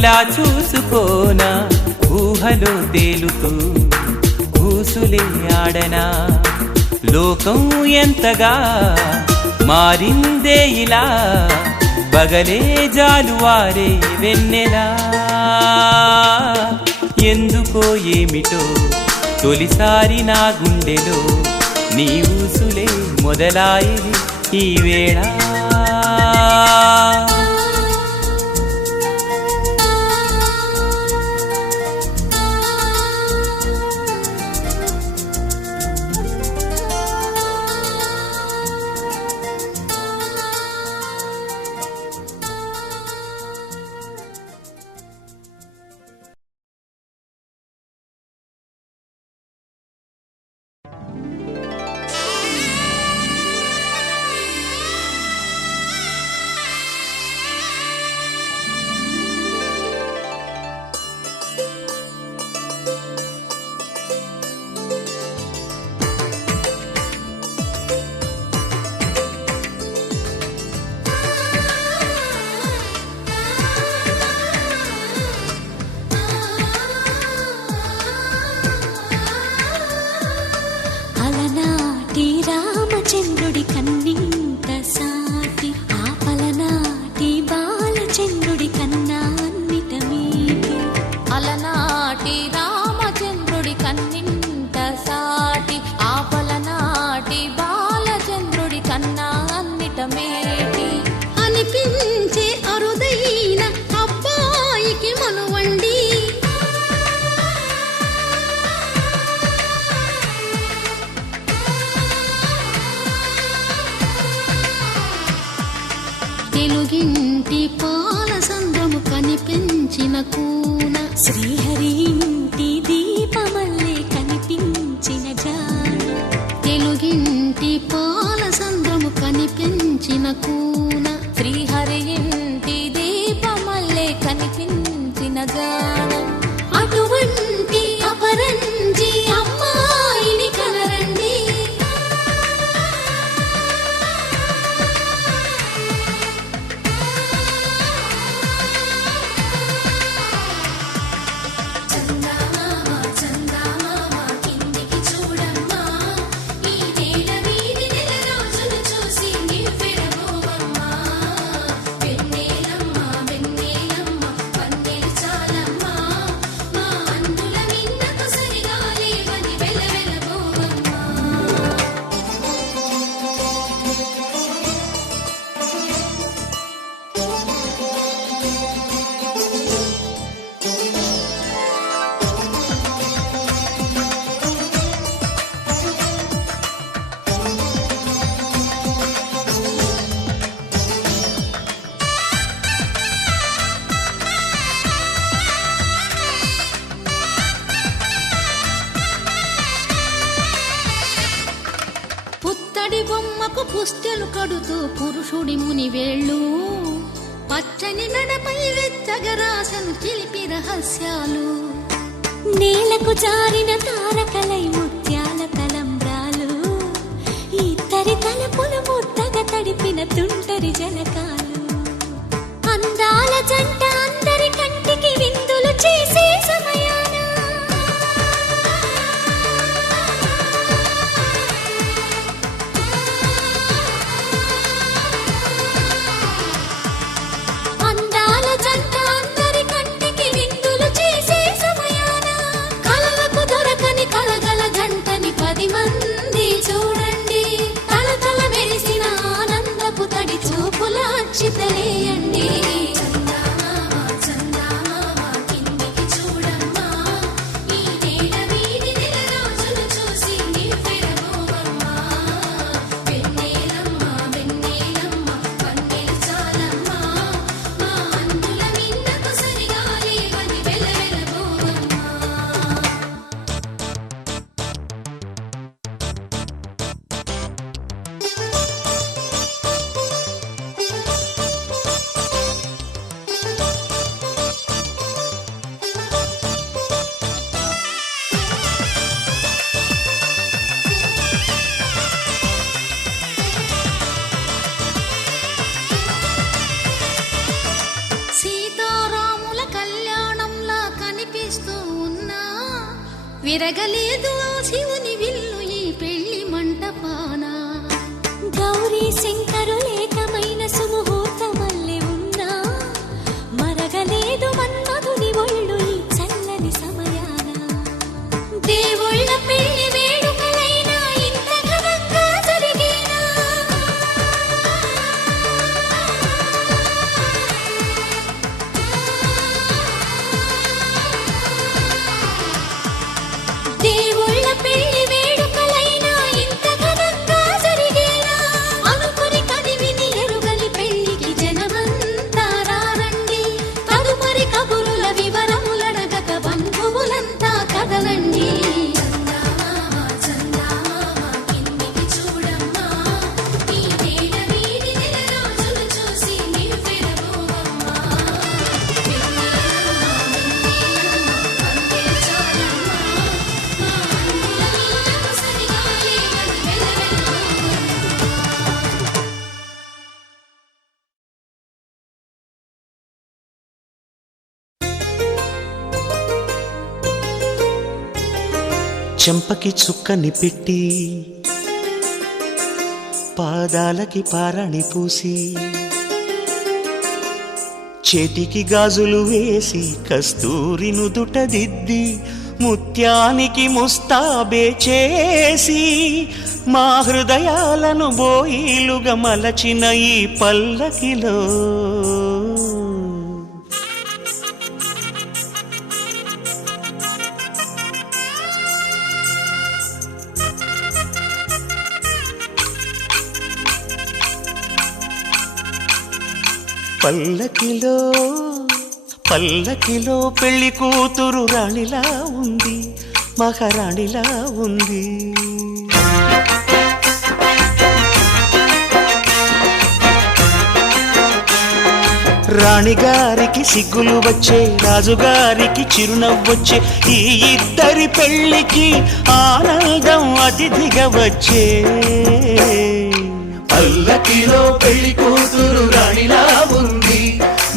నీలా చూసుకోనా ఊహలో తేలుతూ ఊసులే ఆడనా లోకం ఎంతగా మారిందే ఇలా పగలే జాలువారే వెన్నెలా ఎందుకో ఏమిటో తొలిసారి నా గుండెలో నీ ఊసులే మొదలాయి ఈ వేళ చంద్రుడి కన్నింత సాటి ఆపలనాటి బాలచంద్రుడి కన్నా అన్నిట మీటి అలనాటి రామచంద్రుడి కన్నింత సాటి ఆపలనాటి బాలచంద్రుడి కన్నా అన్నిట మేటి అనిపించే అరుదైన అబ్బాయికి మనువండి తెలుగింటి పాల సంద్రము కనిపించిన కూన శ్రీహరి ఇంటి దీపమల్లే కనిపించిన జాన తెలుగింటి పాల సంద్రము కనిపించిన కూన శ్రీహరి ఇంటి దీపమల్లే కనిపించిన జాన అటువంటి అపరంజి అమ్మాయిని కనరండి పుత్తడి బొమ్మకు పుస్తెలు కడుతూ పురుషుడి ముని వేళ్ళు పచ్చని నడపై వెచ్చగరాసను చిలిపి రహస్యాలు నేలకు జారిన తారకలై ముత్యాల తలంబ్రాలు ఇద్దరి తలపులు ముద్దగా తడిపిన తుంటరి జలకాలు అందాల జంట అందరి కంటికి విందులు చేసే సమయాన చూపుల చితలేయండి విరగలేదు ఆ శివుని విల్లు ఈ పెళ్లి మంటపాన. గౌరీ శంకరులేకమైన సుముహూర్తమల్లె ఉన్నా మరగలేదు మన్మధుని ఒళ్ళు ఈ చల్లని సమయాన. దేవుళ్ళ పెళ్లి వేడుకలైనా ఇంత ఘనంగా జరిగేనా? దేవుళ్ళ పెళ్లి వేడుకలైనా ఇంత ఘనంగా జరిగేనా? అనుకుని కదివిని ఎరుగని పెళ్లికి జనమంతా రారండి. తదుపరి కబురుల వివరములడగక బంధువులంతా కదలండి. కిందికి చూడమ్మా, ఈ వేళ వీడి నెల రోజులు చూసి నివ్వెరపోవమ్మా. చెంపకి చుక్కని పెట్టి పాదాలకి పారాణి పూసి చేతికి గాజులు వేసి కస్తూరి నుదుట దిద్ది ముత్యానికి ముస్తాబే చేసి మా హృదయాలను బోయిలుగా మలచిన ఈ పల్లకిలో పల్లకిలో పల్లకిలో పెళ్లి కూతురు రాణిలా ఉంది, మహారాణిలా ఉంది. రాణిగారికి సిగ్గులు వచ్చే, రాజుగారికి చిరునవ్వొచ్చే, ఈ ఇద్దరి పెళ్లికి ఆనందం అతిథిగా వచ్చే. పల్లకిలో పెళ్లి కూతురు రాణిలా ఉంది,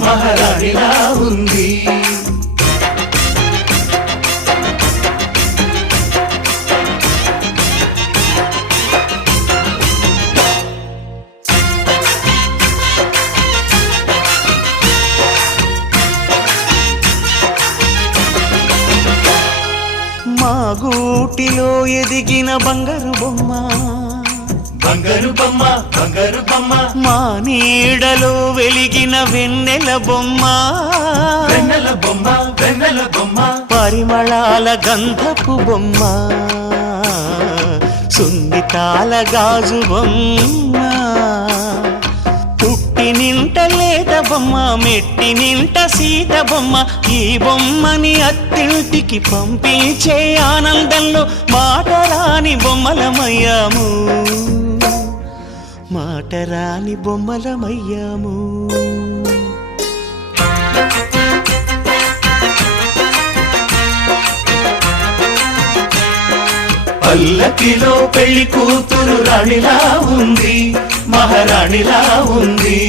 మహారాణిలా ఉంది. మా గూటిలో ఎదిగిన బంగారు బొమ్మ, బంగారు బొమ్మ, బంగారు బొమ్మ. మా నీడలో వెలిగిన వెన్నెల బొమ్మ, వెన్నెల బొమ్మ, వెన్నెల బొమ్మ. పరిమళాల గంధపు బొమ్మ, సున్నితాల గాజు బొమ్మ. పుట్టి నింట లేత బొమ్మ, మెట్టి నింట సీత బొమ్మ. ఈ బొమ్మని అత్తింటికి పంపించే ఆనందంలో మాటరాని బొమ్మలమయ్యాము, మాటరాని బొమ్మలమయ్యాము. పల్లకిలో పెళ్లి కూతురు రాణిలా ఉంది, మహారాణిలా ఉంది.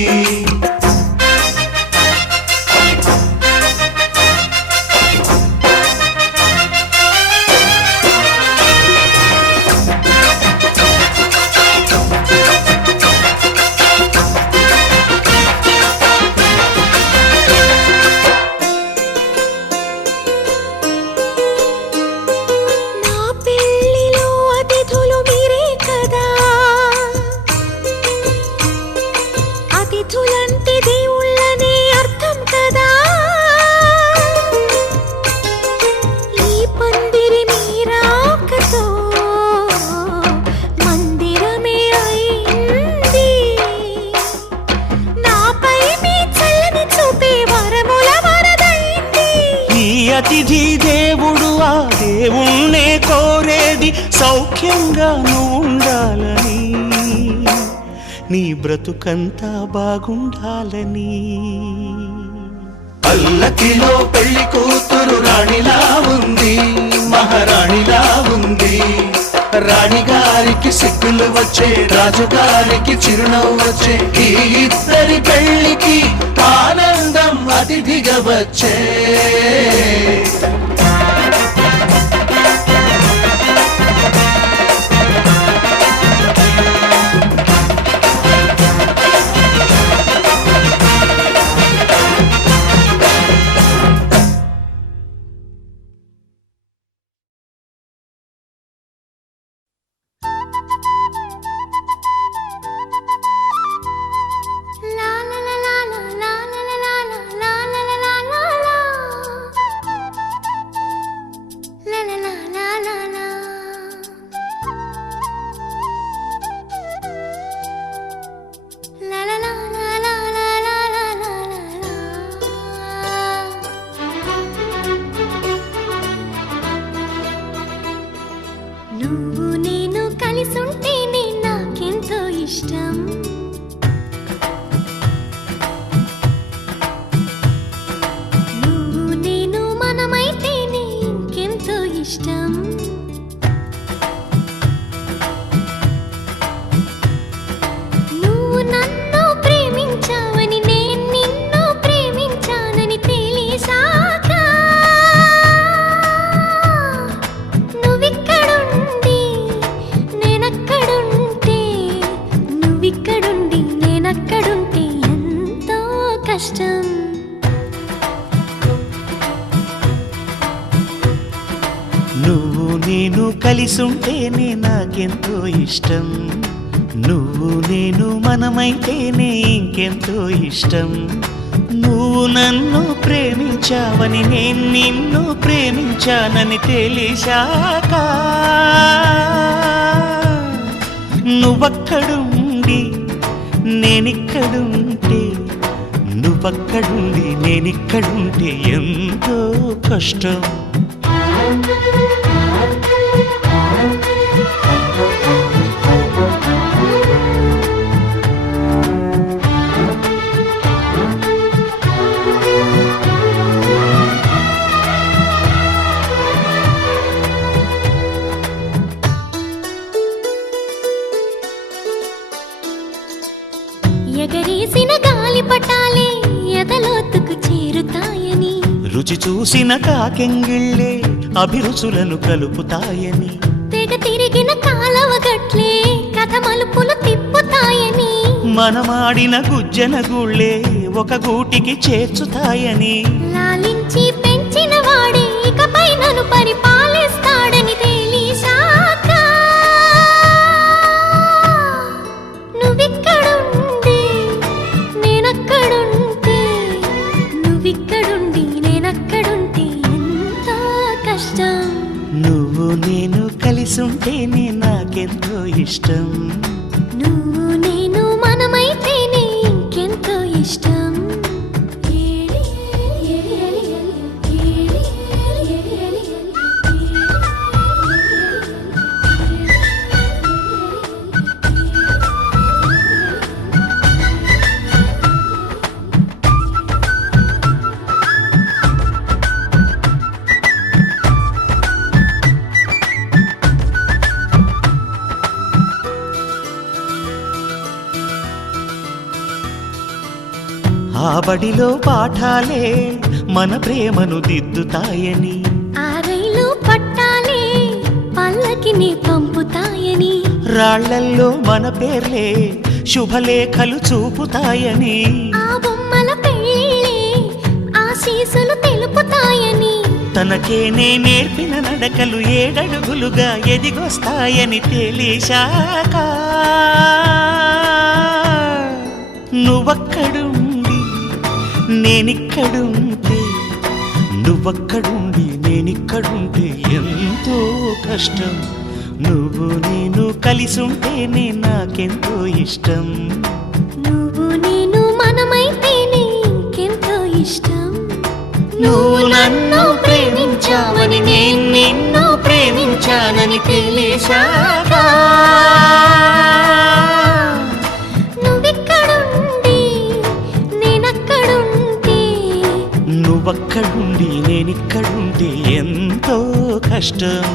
అతిథి దేవుడు ఆ దేవుణ్ణే కోరేది సౌఖ్యంగా నువ్వు ఉండాలని, నీ బ్రతుకంతా బాగుండాలని. పల్లకిలో పెళ్లి కూతురు రాణిలా ఉంది, మహారాణిలా ఉంది. రాణిగారికి సిగ్గులు వచ్చే, రాజుగారికి చిరునవ్వు వచ్చే, ఈ ఇద్దరి పెళ్లికి ఆనందం అతిథిగా వచ్చే. నేను కలిసుంటేనే నాకెంతో ఇష్టం, నువ్వు నేను మనమైతేనే ఇంకెంతో ఇష్టం. నువ్వు నన్ను ప్రేమించావని నేను నిన్ను ప్రేమించానని తెలిసాక నువ్వక్కడుండి నేనిక్కడుంటే, నువ్వక్కడుండి నేనిక్కడుంటే ఎంతో కష్టం. ఎగరేసిన గాలిపటాలే ఎదలోతుకు చేరుతాయని, రుచి చూసిన కాకెంగిళ్ళే అభిరుచులను కలుపుతాయని, తెగ తిరిగిన కాలవ గట్లే కథ మలుపులు తిప్పుతాయని, మనమాడిన గుజ్జన గుళ్ళే ఒక గూటికి చేర్చుతాయని, లాలించి పెంచిన వాడే ఇకపై నన్ను పరిపాలిస్తాడని తెలిసాక నువ్విక్కడుండి నేనక్కడుంటే, నువ్విక్కడుండి నేనక్కడుంటే ఎంతో కష్టం. నువ్వు నేను కలిసుంటేనే నాకెంతో ఇష్టం, నువ్వు నేను మనమైతేనే ఇంకెంతో ఇష్టం. ఆ బడిలో పాఠాలే మన ప్రేమను దిద్దుతాయని, ఆ రైలు పట్టాలే పల్లకిని పంపుతాయని, రాళ్లల్లో మన పేర్లే శుభలేఖలు చూపుతాయని, ఆ బొమ్మల పెళ్ళిళ్ళే ఆశీసులు తెలుపుతాయని, తనకేనే నేర్పిన నడకలు ఏడడుగులుగా ఎదిగొస్తాయని తెలిసాక నువ్వక్కడుండి నేనిక్కడుంటే, నువ్వక్కడుండి నేనిక్కడుంటే ఎంతో కష్టం. నువ్వు నేను కలిసుంటేనే నాకెంతో ఇష్టం, నువ్వు నేను మనమైతేనే ఇంకెంతో ఇష్టం. నువ్వు నన్ను ప్రేమించావని నేను నిన్ను ప్రేమించానని తెలిసాక నువ్విక్కడుండి నేనక్కడుంటే, నువ్వక్కడుండి నేనిక్కడుంటే ఎంతో కష్టం.